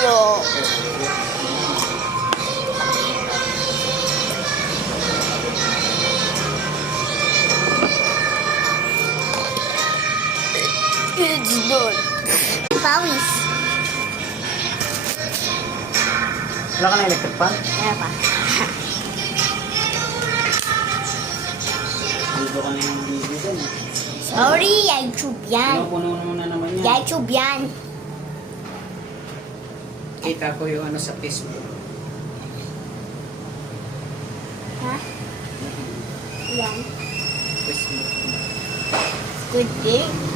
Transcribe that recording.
Yo. It's done. Pawis. Wala ka na electric pan? Ano pa? Dito ka na yung video dyan. Sorry, YouTube yan. Pinupuno na naman yan. YouTube yan. Kita ko yung ano sa Facebook. Ha? Yan. Facebook. Good day.